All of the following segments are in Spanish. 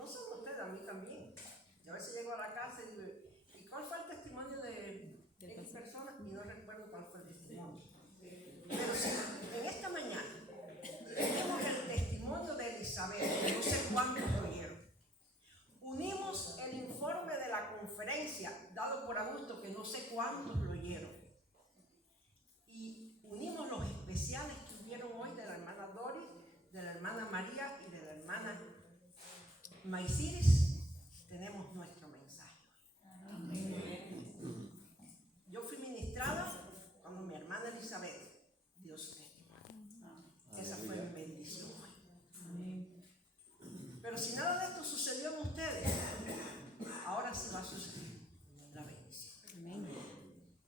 no solo a ustedes, a mí también. Yo a veces llego a la casa y digo, ¿y cuál fue el testimonio de X persona? Y no recuerdo cuál fue el testimonio. Pero sí, en esta mañana tenemos el testimonio de Elizabeth, no sé cuántos lo oyeron. Unimos el informe de la conferencia dado por Augusto, que no sé cuántos lo oyeron. Y unimos los especiales que hubieron hoy de la hermana Doris, de la hermana María y de la hermana Maiciris. Tenemos nuestro mensaje. Yo fui ministrada cuando mi hermana Elizabeth dio su testimonio. Esa fue mi bendición. Pero si nada de esto sucedió en ustedes, ahora sí va a suceder la bendición.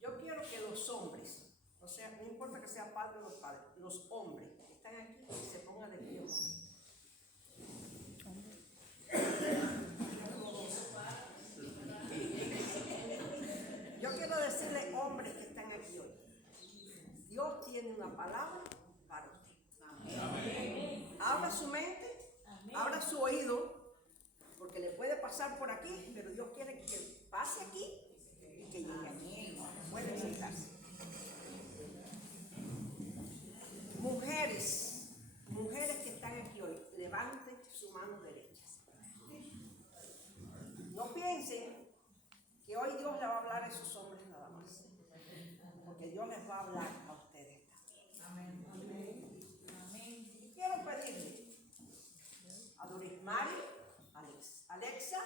Yo quiero que los hombres, o sea, no importa que sea padre o no padre, los hombres que están aquí se pongan de pie. Yo quiero decirle, hombres que están aquí hoy, Dios tiene una palabra para usted. Amén. Abra su mente, abra su oído, porque le puede pasar por aquí, pero Dios quiere que pase aquí y que llegue aquí. Pueden sentarse. Mujeres que están aquí hoy, levanten su mano derecha. No piensen que hoy Dios le va a hablar a esos hombres nada más, porque Dios les va a hablar a ustedes también. Amén. Y quiero pedirle a Doris Mari, Alexa,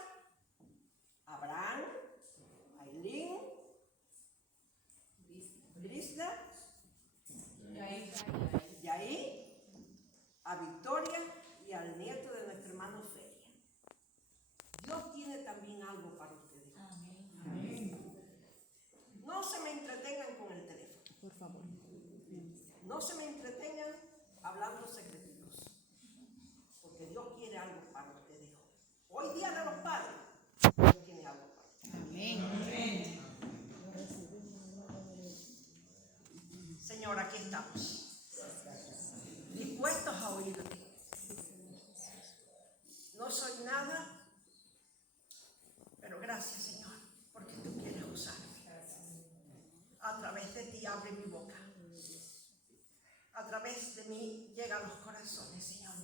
Abraham, Aileen, Brisda, Yair, a Victoria y al nieto de nuestro hermano Feria. Dios tiene también algo para ustedes. Amén. No se me entretengan con el teléfono. Por favor. No se me entretengan hablando secretitos. Porque Dios quiere algo para ustedes hoy. Hoy día de los padres, Dios tiene algo para ustedes. Amén. Señor, aquí estamos. Dispuestos a oírte. No soy nada, pero gracias, Señor, porque tú quieres usarme. A través de ti abre mi boca. A través de mí llega a los corazones, Señor.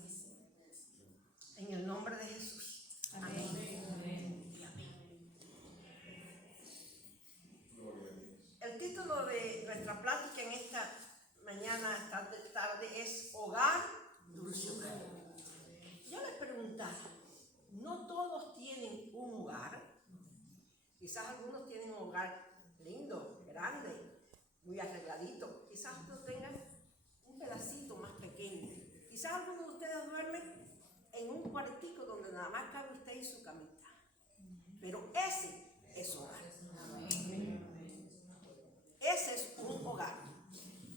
En el nombre de Jesús. Amén. Amén. Y amén. El título de nuestra plática en esta mañana, esta tarde, es Hogar, Dulce Hogar. Yo les preguntaba, ¿no todos tienen un hogar? Quizás algunos tienen un hogar lindo, grande, muy arregladito. Quizás otros tengan un pedacito más pequeño. Quizás algunos de ustedes duermen en un cuartico donde nada más cabe usted y su camita. Pero ese es hogar. Ese es un hogar,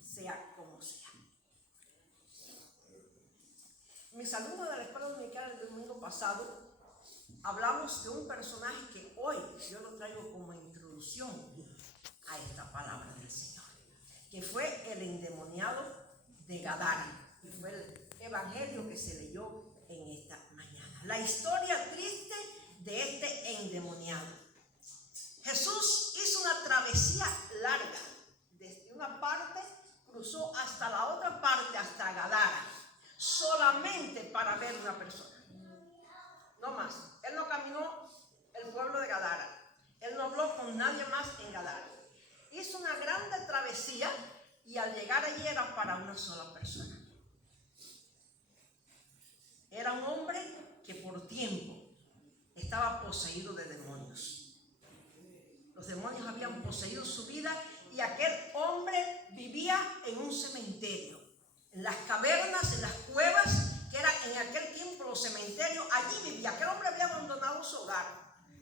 sea como sea. En mi saludo de la escuela dominical el domingo pasado, hablamos de un personaje que hoy yo lo traigo como introducción a esta palabra del Señor, que fue el endemoniado de Gadara, y fue el evangelio que se leyó en esta mañana. La historia triste de este endemoniado. Jesús hizo una travesía larga, desde una parte cruzó hasta la otra parte, hasta Gadara, solamente para ver una persona. No más. Él no caminó el pueblo de Gadara. Él no habló con nadie más en Gadara. Hizo una grande travesía y al llegar allí era para una sola persona. Era un hombre que por tiempo estaba poseído de demonios. Los demonios habían poseído su vida y aquel hombre vivía en un cementerio, en las cavernas, en las cuevas, que eran en aquel tiempo los cementerios. Allí vivía. Aquel hombre había abandonado su hogar,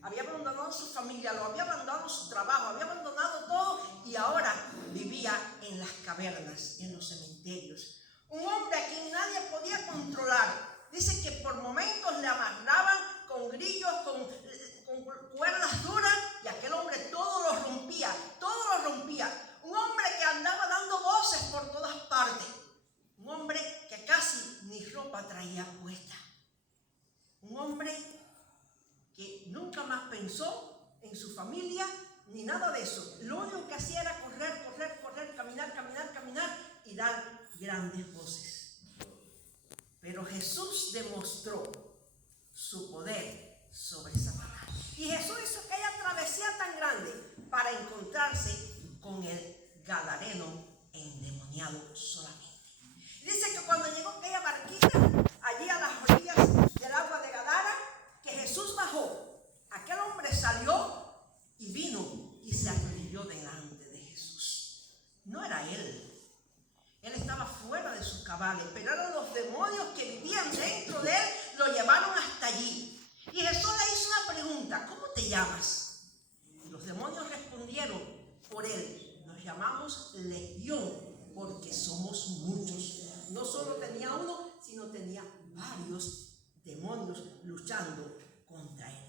había abandonado su familia, lo había abandonado su trabajo, había abandonado todo y ahora vivía en las cavernas, en los cementerios. Un hombre a quien nadie podía controlar. Dice que por momentos le amarraban con grillos, con cuerdas duras, y aquel hombre todo lo rompía, todo lo rompía. Un hombre que andaba dando voces por todas partes. Un hombre que casi ni ropa traía puesta. Un hombre pensó en su familia ni nada de eso. Lo único que hacía era correr, correr, correr, caminar, caminar, caminar y dar grandes voces. Pero Jesús demostró su poder sobre Satanás. Y Jesús hizo aquella travesía tan grande para encontrarse con el gadareno endemoniado solamente. Y dice que cuando llegó aquella barquita allí a las orillas del agua de Gadara, que Jesús bajó, aquel hombre salió y vino y se arrodilló delante de Jesús. No era él. Él estaba fuera de sus cabales, pero eran los demonios que vivían dentro de él, lo llevaron hasta allí. Y Jesús le hizo una pregunta: ¿cómo te llamas? Y los demonios respondieron por él: nos llamamos Legión, porque somos muchos. No solo tenía uno, sino tenía varios demonios luchando contra él.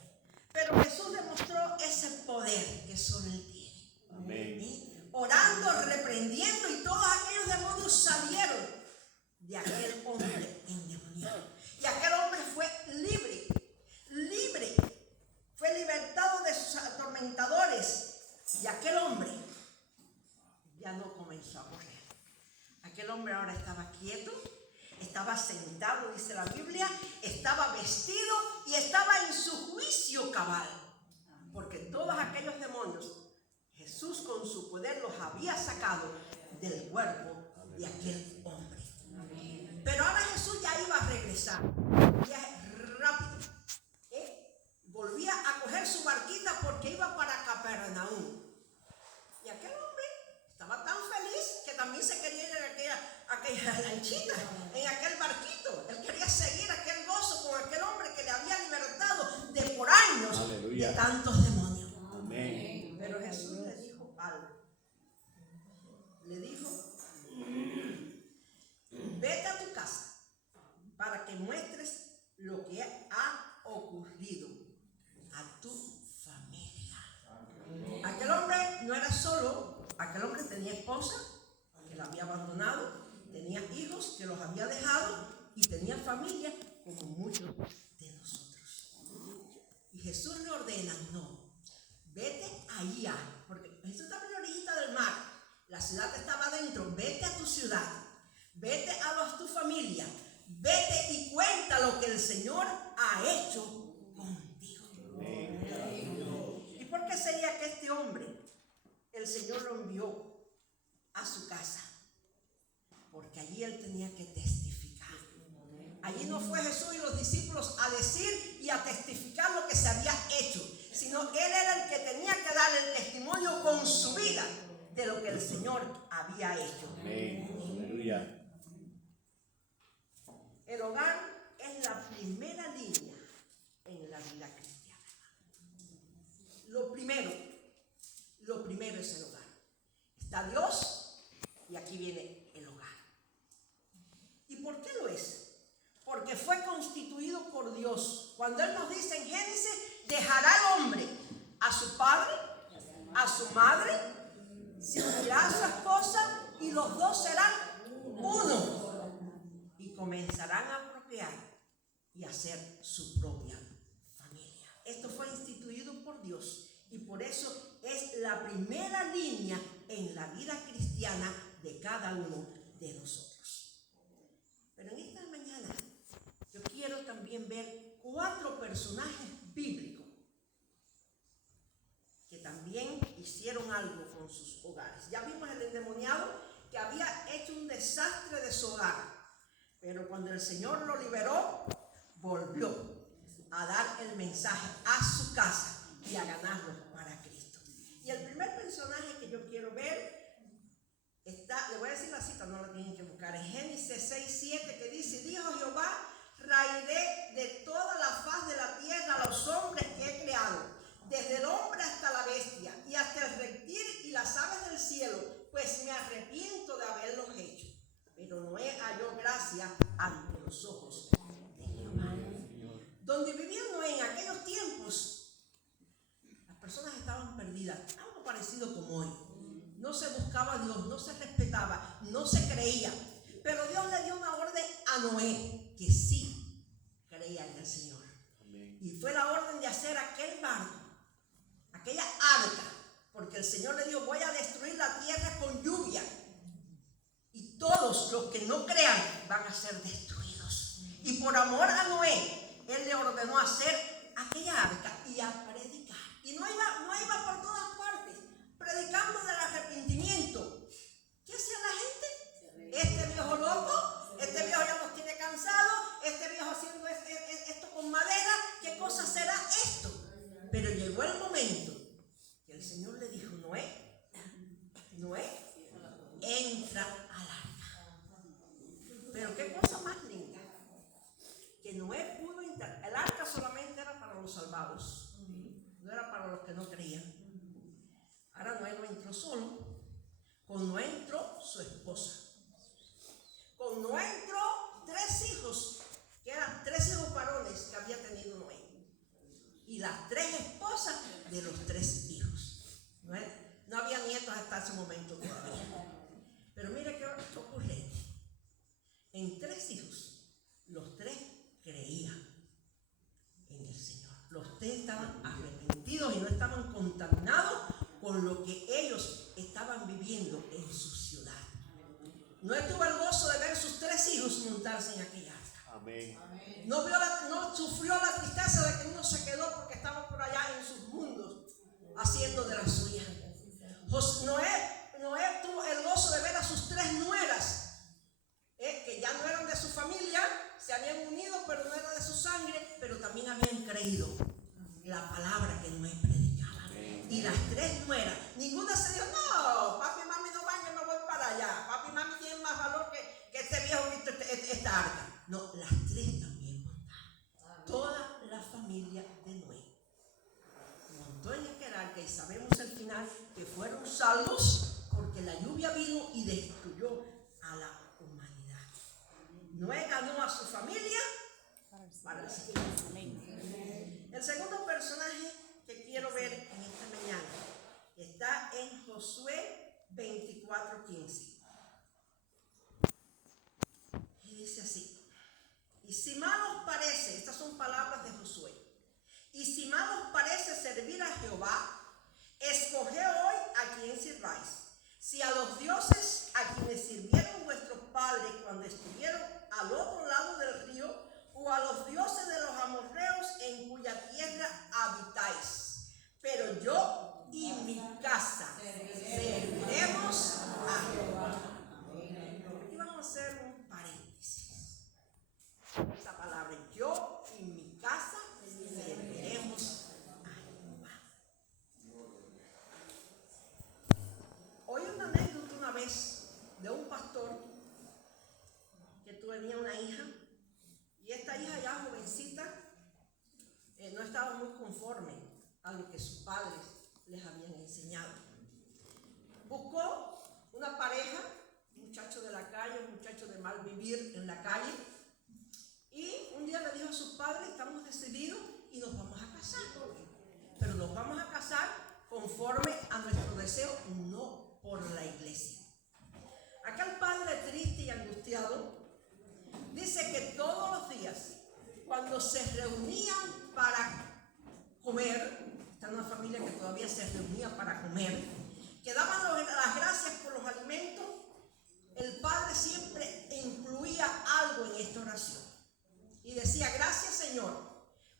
Pero Jesús demostró ese poder que solo él tiene. Amén. ¿Sí? Orando, reprendiendo, y todos aquellos demonios salieron de aquel hombre endemoniado. Y aquel hombre fue libre, libre, fue libertado de sus atormentadores. Y aquel hombre ya no comenzó a correr. Aquel hombre ahora estaba quieto, estaba sentado, dice la Biblia, estaba vestido y estaba en su juicio cabal. Porque todos aquellos demonios, Jesús con su poder los había sacado del cuerpo de aquel hombre. Pero ahora Jesús ya iba a regresar. Viaje rápido. Volvía a coger su barquita porque iba para Capernaum. Y aquel hombre estaba tan feliz que también se quería ir a aquella lanchita, en aquel barquito. Él quería seguir aquel gozo con aquel hombre que le había libertado de por años. Aleluya. De tantos demonios. Amén. Pero Jesús le dijo algo. Le dijo: vete a tu casa para que muestres lo que ha ocurrido a tu familia. Aquel hombre no era solo, aquel hombre tenía esposa que la había abandonado, tenía hijos que los había dejado y tenía familia como muchos de nosotros. Y Jesús le ordena: no, vete allá, porque Jesús estaba en la orillita del mar, la ciudad estaba adentro. Vete a tu ciudad, vete a tu familia, vete y cuenta lo que el Señor ha hecho contigo. ¿Y por qué sería que este hombre, el Señor lo envió a su casa? Porque allí él tenía que testificar. Allí no fue Jesús y los discípulos a decir y a testificar lo que se había hecho, sino él era el que tenía que dar el testimonio con su vida de lo que el Señor había hecho. Amén. Aleluya. El hogar es la primera línea en la vida cristiana. Lo primero es el hogar. Está Dios y aquí viene el hogar. ¿Y por qué lo es? Porque fue constituido por Dios. Cuando Él nos dice en Génesis: dejará el hombre a su padre, a su madre, se unirá a su esposa y los dos serán uno. Y comenzarán a procrear y a hacer su propia familia. Esto fue instituido por Dios y por eso es la primera línea en la vida cristiana de cada uno de nosotros. Pero en esta mañana yo quiero también ver 4 personajes bíblicos que también hicieron algo con sus hogares. Ya vimos el endemoniado que había hecho un desastre de su hogar, pero cuando el Señor lo liberó, volvió a dar el mensaje a su casa y a ganarlos para Cristo. Y el primer personaje que yo quiero ver está, le voy a decir la cita, no la tienen que buscar, en Génesis 6:7, que dice: dijo Jehová: raeré de toda la faz de la tierra a los hombres que he creado, desde el hombre hasta la bestia, y hasta el reptil y las aves del cielo, pues me arrepiento de haberlos hecho. Pero Noé halló gracia ante los ojos de Jehová. Donde vivía Noé en aquellos tiempos, las personas estaban perdidas, algo parecido como hoy. No se buscaba a Dios, no se respetaba, no se creía. Pero Dios le dio una orden a Noé, que sí creía en el Señor. Amén. Y fue la orden de hacer aquel barco aquella arca, porque el Señor le dijo, voy a destruir la tierra con lluvia. Y todos los que no crean van a ser destruidos. Y por amor a Noé, Él le ordenó hacer aquella arca y a predicar. Y no iba por todas partes, predicando del arrepentimiento. ¿Qué hacía la gente? Este viejo loco, este viejo ya nos tiene cansado, este viejo haciendo esto con madera, ¿qué cosa será esto? Pero llegó el momento que el Señor le dijo, Noé, entra al arca. Pero qué cosa más linda, que Noé pudo entrar. El arca solamente era para los salvados, no era para los que no creían. Ahora Noé no entró solo, con Noé entró su esposa. Con Noé entró 3 hijos, que eran 3 hijos varones que había tenido Noé. Y las 3 esposas de los 3 hijos. No había nietos hasta ese momento todavía. Pero mire qué ocurre. En 3 hijos, los 3 creían en el Señor. Los 3 estaban arrepentidos y no estaban contaminados con lo que ellos estaban viviendo en su ciudad. No tuvo el gozo de ver sus 3 hijos montarse en aquella arca. Amén. No sufrió la tristeza de que uno se quedó porque estaba por allá en sus mundos haciendo de la suya. Noé tuvo el gozo de ver a sus 3 nueras, que ya no eran de su familia, se habían unido, pero no eran de su sangre, pero también habían creído la palabra que Noé predicaba. Y las 3 nueras, ninguna se dijo, no, papi y mami no van, yo no voy para allá. Papi y mami tienen más valor que este viejo que esta arca. No, las 3 también montaron. Toda la familia de Noé montó en aquel arca y sabemos al final que fueron salvos porque la lluvia vino y destruyó a la humanidad. Noé ganó a su familia para el Señor. El segundo personaje que quiero ver en esta mañana está en Josué 24:15. Y dice así: y si mal os parece, estas son palabras de Josué, y si mal os parece servir a Jehová, escoged hoy a quién sirváis. Si a los dioses a quienes sirvieron vuestros padres cuando estuvieron al otro lado del río, o a los dioses de los amorreos en cuya tierra habitáis. Pero yo y mi casa serviremos a Jehová. Aquí vamos a hacer un paréntesis. Esta palabra, yo y mi casa serviremos a Jehová. Oí una anécdota una vez de un pastor que tenía una hija, y esta hija ya jovencita no estaba muy conforme a lo que sus padres les habían enseñado. Buscó una pareja, un muchacho de la calle, un muchacho de mal vivir en la calle, y un día le dijo a sus padres, estamos decididos y nos vamos a casar, pero nos vamos a casar conforme a nuestro deseo, no por la iglesia. Aquel padre triste y angustiado dice que todos los días, cuando se reunían para comer, está en una familia que todavía se reunía para comer, que daban las gracias por los alimentos, el padre siempre incluía algo en esta oración. Y decía, gracias Señor,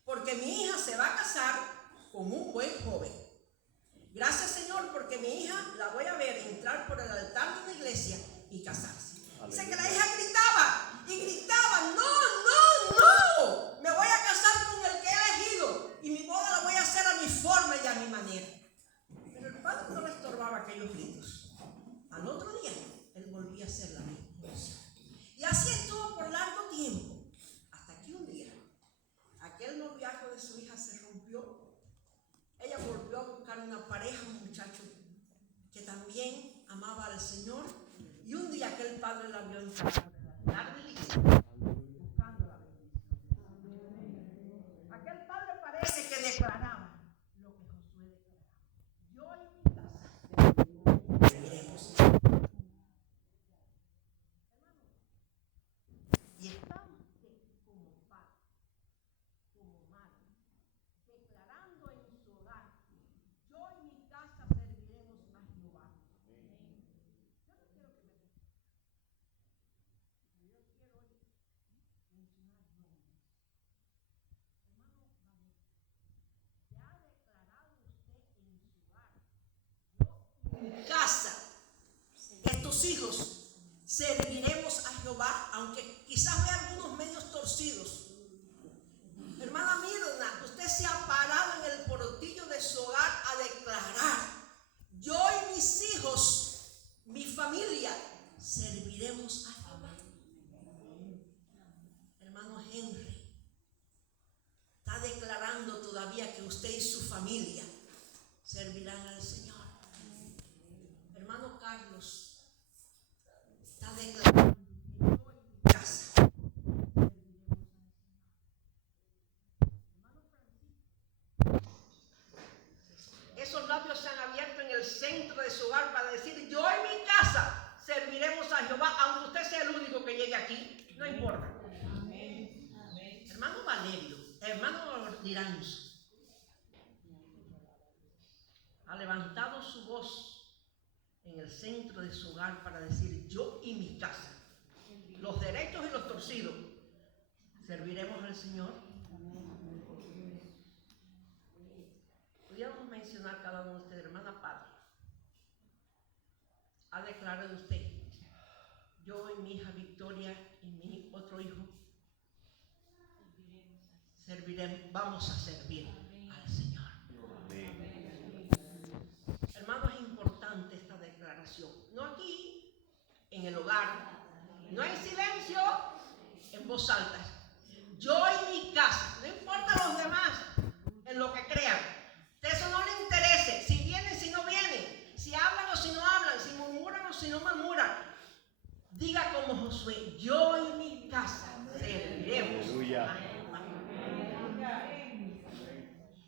porque mi hija se va a casar con un buen joven. Gracias Señor, porque mi hija la voy a ver entrar por el altar de una iglesia y casarse. Dice que la hija gritaba, no, me voy a casar con el que he elegido y mi boda la voy a hacer a mi forma y a mi manera. Pero el padre no le estorbaba aquellos gritos. Al otro día, él volvía a hacer la misma cosa. Y así estuvo por largo tiempo, hasta que un día, aquel noviazgo de su hija se rompió. Ella volvió a buscar una pareja, un muchacho que también amaba al Señor, y un día aquel padre la vio entrar a la iglesia buscando la bendición. Aquel padre parece que declaraba lo que Josué declaraba: yo y mi casa seguiremos. Y está usted como padre, como madre, declarando en su hogar: yo casa, estos hijos, serviremos a Jehová, aunque quizás vea algunos medios torcidos. Hermana Mirna, usted se ha parado en el portillo de su hogar a declarar: yo y mis hijos, mi familia, serviremos a Jehová. Hermano Henry está declarando todavía que usted y su familia servirán al Señor. Hermano Carlos está declarando que yo y mi casa serviremos al Señor. Hermano Francisco, esos labios se han abierto en el centro de su hogar para decir: yo y mi casa serviremos a Jehová, aunque usted sea el único que llegue aquí, no importa. Hermano Valerio, hermano Liranzo, ha levantado su voz en el centro de su hogar para decir: yo y mi casa, los derechos y los torcidos, serviremos al Señor. Pudiéramos mencionar cada uno de ustedes. Hermana Padre, ha declarado usted: yo y mi hija Victoria y mi otro hijo serviremos, vamos a servir al Señor. Hermano, es importante esta declaración. No aquí, en el hogar, no en silencio, en voz alta. Yo y mi casa, no importa los demás, en lo que crean. De eso no le interese, si vienen, si no vienen, si hablan o si no hablan, si murmuran o si no murmuran. Diga como Josué: yo y mi casa serviremos. Aleluya.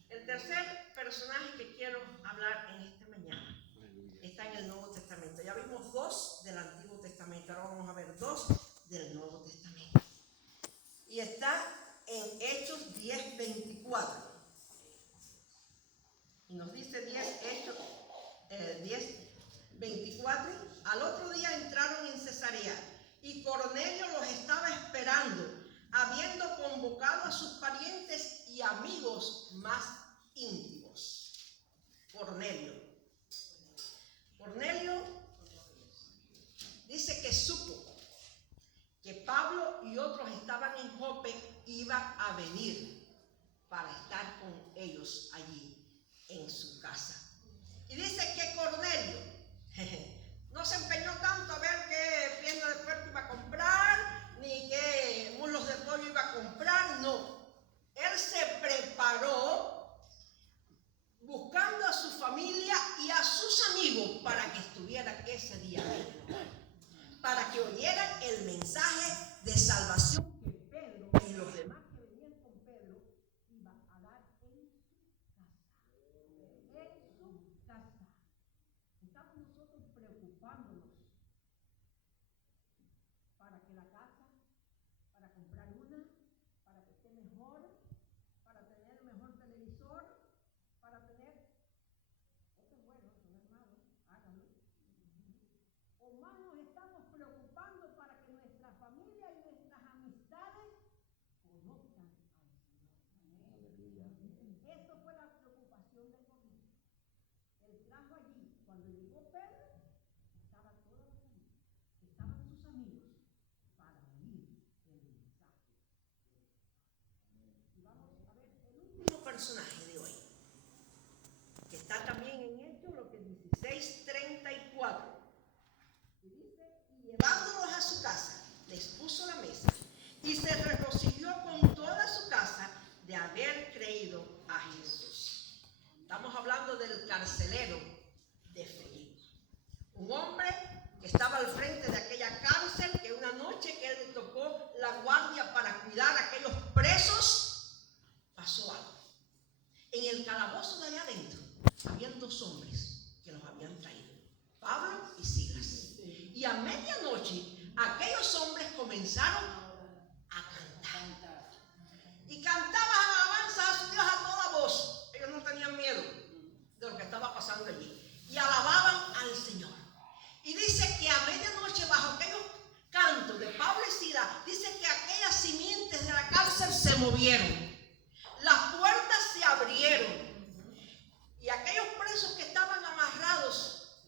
El tercer personaje que quiero hablar en esta mañana está en el Nuevo Testamento. Ya vimos dos del Antiguo Testamento, ahora vamos a ver dos del Nuevo Testamento. Y está en Hechos 10:24. Y nos dice 10:24. Al otro día entraron en Cesarea y Cornelio los estaba esperando, habiendo convocado a sus parientes y amigos más íntimos. Cornelio dice que supo que Pablo y otros estaban en Jope, iba a venir para estar con ellos allí en su casa. Y dice que Cornelio no se empeñó tanto a ver qué pierna de puerco iba a comprar, ni qué muslos de pollo iba a comprar, no. Él se preparó buscando a su familia y a sus amigos para que estuvieran ese día ahí, para que oyeran el mensaje de salvación que Pedro y los demás que venían con Pedro iban a dar en su casa. Estamos nosotros preocupándonos para que la casa, para comprar una, para que esté mejor, para tener el mejor televisor, para tener, eso es bueno, eso no es malo, háganlo. O más nos estamos preocupando para que nuestra familia y nuestras amistades conozcan al Señor. Aleluya. Esto fue la preocupación de Cornelio. Él trajo allí, cuando llegó Pedro, estaba toda la familia, estaban sus amigos para oír el mensaje. Y vamos a ver el último personaje de hoy, que está también en Hechos, lo que 16:34. Y dice: y llevándolos a su casa, les puso la mesa, y se regocijó con toda su casa de haber creído a Jesús. Estamos hablando del carcelero de Filipo, un hombre que estaba al frente de aquella cárcel, que una noche que él le tocó la guardia para cuidar a aquellos presos, pasó algo. En el calabozo de allá adentro habían dos hombres que los habían traído, Pablo y Silas. Y a medianoche aquellos hombres comenzaron a cantar. Y cantaban alabanzas a su Dios a toda voz. Ellos no tenían miedo de lo que estaba pasando allí. Y alababan al Señor. Y dice que a medianoche, bajo aquellos cantos de Pablo y Silas, dice que aquellas simientes de la cárcel se movieron. Las puertas se abrieron. Y aquellos presos que estaban amarrados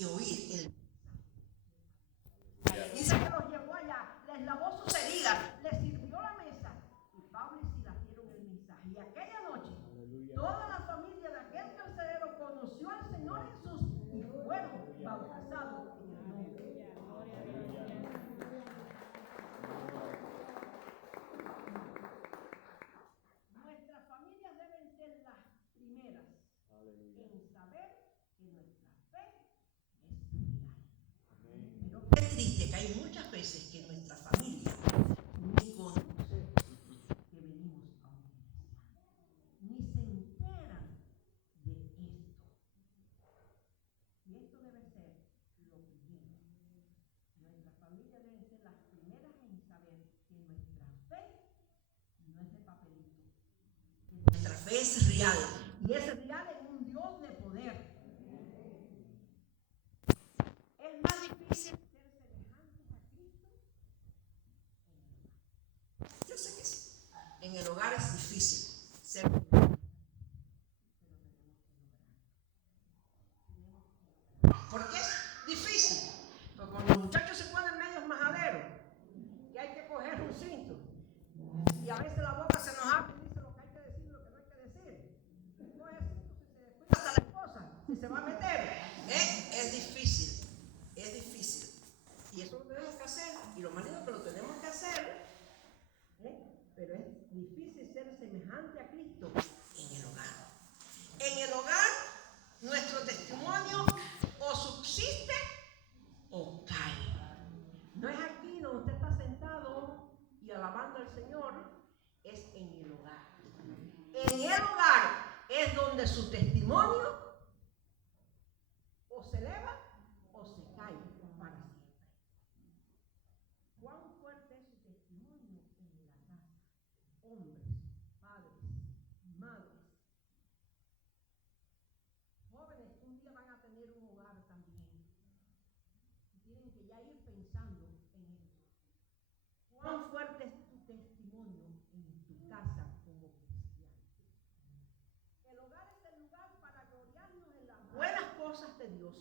que oír el dice que los llevó allá, les lavó sus heridas, les sirvió la mesa y Pablo y Silas dieron el mensaje. Y aquella noche toda la familia de aquel carcelero conoció al Señor Jesús y fueron bautizados en el nombre de Dios. Nuestras familias deben ser las primeras en saber que nuestra fe es real. Pero qué triste que hay muchas veces que nuestra familia ni conoce que venimos a una iglesia, ni se enteran de esto. Y esto debe ser lo primero. Nuestra familia debe ser las primeras en saber que nuestra fe no es de papelito, que nuestra fe es real, y es real en un Dios de poder. Es más difícil ser semejantes a Cristo en el hogar. Yo sé que sí. En el hogar es difícil ser semejantes, pero tenemos que lograrlo. ¿Por qué es difícil? Porque cuando los muchachos se ponen medios majaderos, y hay que coger un cinto, y a veces la boca se nos abre y dice lo que hay que decir y lo que no hay que decir. No es cinto, si se descuida hasta la esposa, si se va a meter. Es difícil, es difícil. Y eso lo tenemos que hacer, y lo más lindo que lo tenemos que hacer, pero es difícil ser semejante a Cristo en el hogar. En el hogar, nuestro testimonio o subsiste o cae. No es aquí donde usted está sentado y alabando al Señor, es en el hogar. En el hogar es donde su testimonio o se eleva o se cae para siempre. ¿Cuán fuerte es su testimonio en la casa? Hombres, padres, madres, jóvenes que un día van a tener un hogar también. Tienen que ya ir pensando en esto. ¿Cuán fuerte es tu testimonio en tu casa como cristiano? El hogar es el lugar para gloriarnos en las buenas cosas de Dios.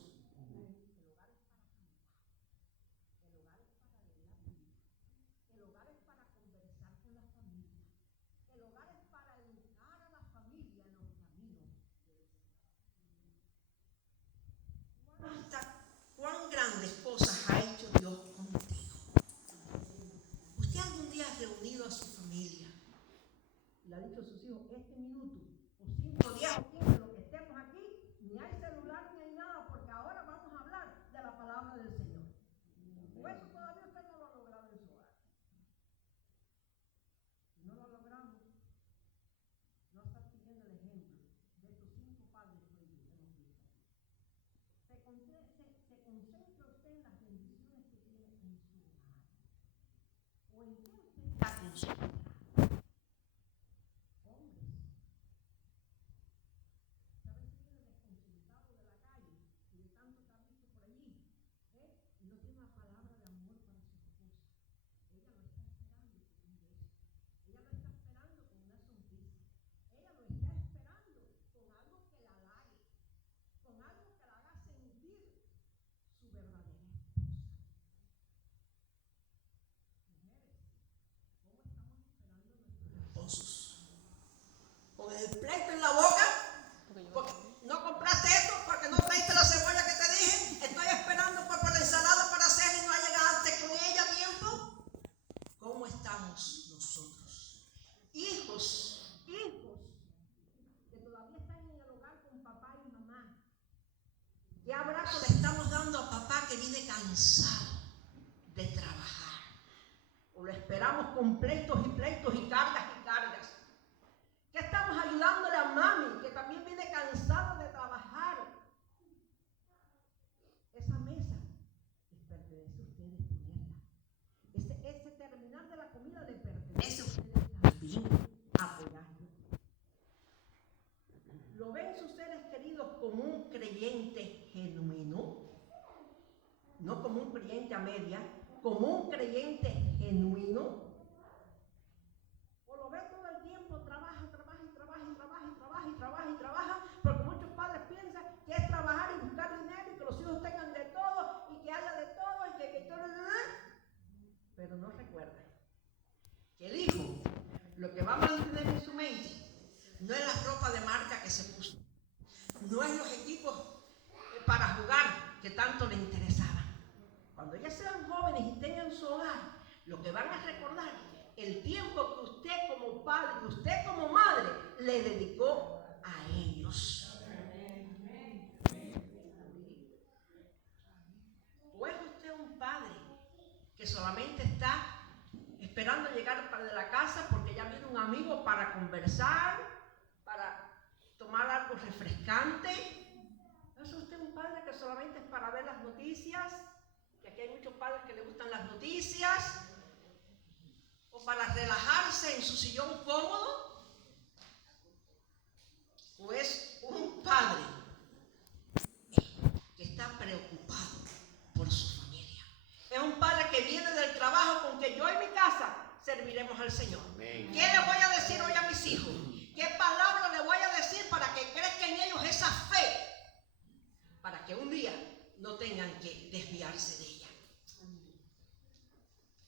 El hogar es para cantar. El hogar es para leer la Biblia. El hogar es para conversar con la familia. El hogar es para educar a la familia en los caminos del Señor. ¿Cuán grandes cosas ha hecho Dios contigo? ¿Usted algún día ha reunido a su familia y le ha dicho a sus hijos, este minuto, o 5, 10 o 15, lo que estemos aquí, ni hay celular ni hay nada, porque ahora vamos a hablar de la palabra del Señor? O eso todavía usted no lo ha logrado en su hogar. Si no lo logramos, no está siguiendo el ejemplo de estos 5 padres que hemos visto. Se concentra usted en las bendiciones que tiene en su hogar. ¿O en qué usted está concentrado? Hombres. ¿Sabes si viene desconcentrado de la calle y de tanto que ha visto por allí? Y no tiene una palabra de amor para su esposa. Ella lo está esperando con un beso. Ella lo está esperando con una sonrisa. Ella lo está esperando con algo que la halague, con algo que la haga sentir su verdadera esposa. Mujeres, ¿cómo estamos esperando a nuestros esposos? Con el pleito en la boca, porque no compraste esto, porque no trajiste la cebolla que te dije, estoy esperando por la ensalada para hacer y no llegaste con ella a tiempo. ¿Cómo estamos nosotros? Hijos que todavía están en el hogar con papá y mamá. ¿Qué abrazo le estamos dando a papá que viene cansado de trabajar? ¿O lo esperamos con pleitos y pleitos y cargas y cargas? ¿Qué estamos ayudándole a mami que también viene cansada de trabajar? Esa mesa les pertenece a ustedes ponerla. Ese terminar de la comida le pertenece a ustedes también apoyarlo. ¿Lo ven sus seres queridos como un creyente genuino? No como un creyente a media, como un creyente genuino. ¿O lo ven todo el tiempo, trabaja, porque muchos padres piensan que es trabajar y buscar dinero y que los hijos tengan de pero no recuerda que el hijo lo que va a mantener en su mente no es la ropa de marca que se puso, no es los equipos para jugar que tanto le interesaban. Cuando ya sean jóvenes y tengan su hogar, lo que van a recordar, el tiempo que usted como padre, usted como madre, le dedicó a ellos. ¿O es usted un padre que solamente está esperando llegar de la casa porque ya viene un amigo para conversar, para tomar algo refrescante? ¿No es usted un padre que solamente es para ver las noticias? Que aquí hay muchos padres que les gustan las noticias, o para relajarse en su sillón cómodo. ¿O es un padre que está preocupado por su familia? Es un padre que viene del trabajo con que yo en mi casa serviremos al Señor. Amén. ¿Qué le voy a decir hoy a mis hijos? ¿Qué palabra le voy a decir para que crezca en ellos esa fe? Para que un día no tengan que desviarse de ella.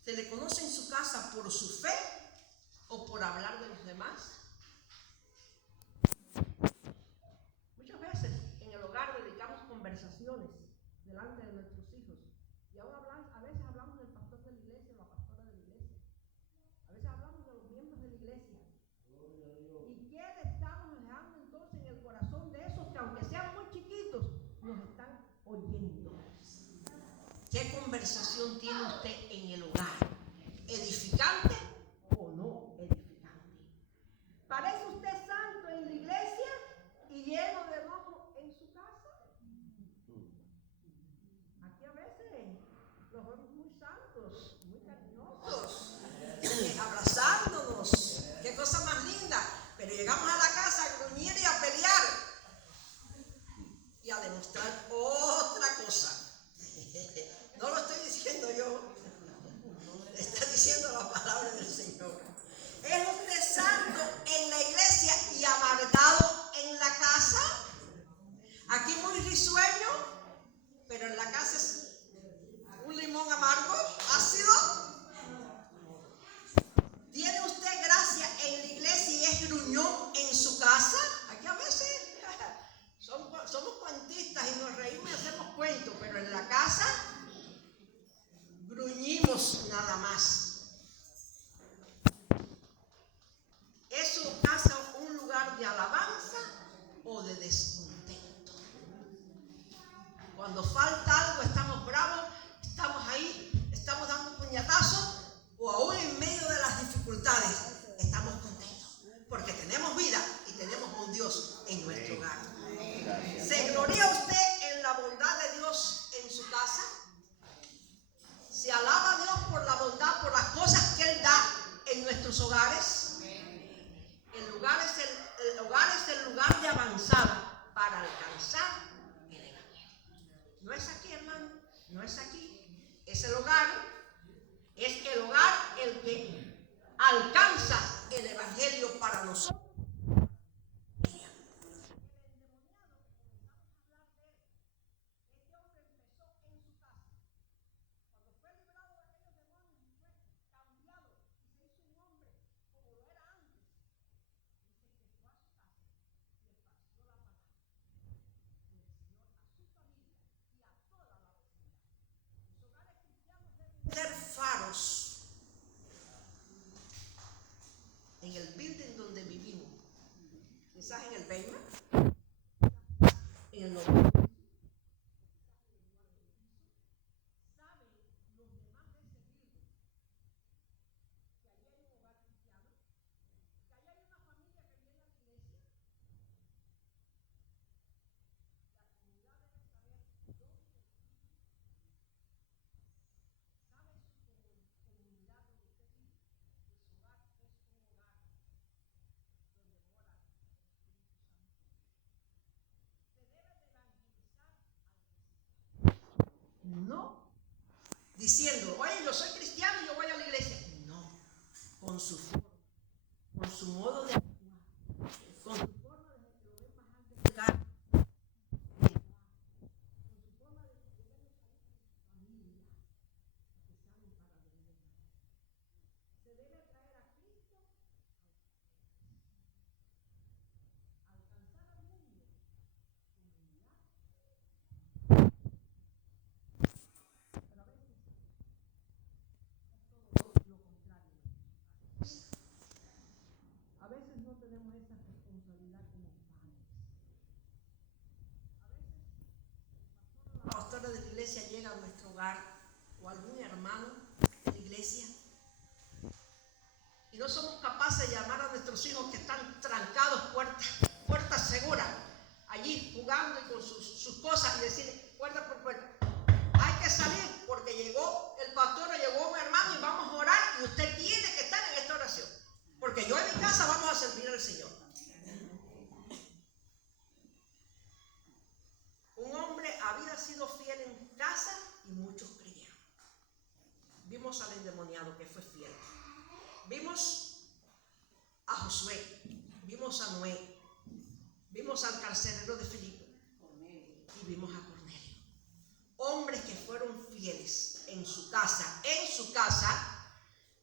¿Se le conoce en su casa por su fe o por hablar de los demás? Muchas veces en el hogar dedicamos conversaciones delante de nuestros hijos y aún a veces hablamos del pastor de la iglesia o la pastora de la iglesia. A veces hablamos de los miembros de la iglesia. ¿Y qué le estamos dejando entonces en el corazón de esos que, aunque sean muy chiquitos, nos están oyendo? ¿Qué conversación tiene usted en el hogar? ¿Edificante o no edificante? ¿Parece usted santo en la iglesia y lleno de enojo en su casa? Aquí a veces los vemos muy santos, muy cariñosos, abrazándonos. Qué cosa más linda. Pero llegamos a la casa a gruñir y a pelear y a demostrar otra cosa. No lo estoy diciendo yo, está diciendo la palabra del Señor. ¿Es usted santo en la iglesia y amargado en la casa? Aquí muy risueño, pero en la casa es un limón amargo, ácido. ¿Tiene usted gracia en la iglesia y es gruñón en su casa? Aquí a veces somos cuentistas y nos reímos y hacemos cuentos, pero en la casa gruñimos nada más. ¿Es su casa un lugar de alabanza o de descontento? Cuando falta algo estamos bravos, estamos ahí, estamos dando puñetazos, o aún en medio de las dificultades estamos contentos porque tenemos vida y tenemos un Dios en nuestro hogar. ¿Se gloria usted en la bondad de Dios en su casa? ¿Se alaba a Dios por la bondad, por las cosas que Él da en nuestros hogares? El hogar es el lugar de avanzada para alcanzar el Evangelio. No es aquí, hermano, no es aquí. Es el hogar el que alcanza el Evangelio para nosotros. Ser faros en el building donde vivimos, quizás en el basement, en el noveno. ¿Saben los demás de ese building que allí hay un hogar cristiano? ¿Que allí hay una familia que viene a la iglesia? La comunidad debe saber dónde vive. ¿Sabe su comunidad donde usted vive? Que su hogar es un hogar donde mora el Espíritu Santo. Se debe de evangelizar al necesitado. No diciendo, oye, yo soy cristiano y yo voy a la iglesia. No, con su forma, con su modo de actuar, con su forma de resolver bajar del carro, con su forma de querernos salir con su familia, que saben para dónde van. iglesia llega a nuestro hogar o algún hermano de la iglesia y no somos capaces de llamar a nuestros hijos que están trancados, puertas seguras, allí jugando y con sus cosas, y decir puerta por puerta, hay que salir porque llegó el pastor o llegó un hermano y vamos a orar y usted tiene que estar en esta oración, porque yo en mi casa vamos a servir al Señor. Un hombre había sido fiel en casa y muchos creyeron. Vimos al endemoniado que fue fiel. Vimos a Josué, vimos a Noé, vimos al carcelero de Filipo y vimos a Cornelio. Hombres que fueron fieles en su casa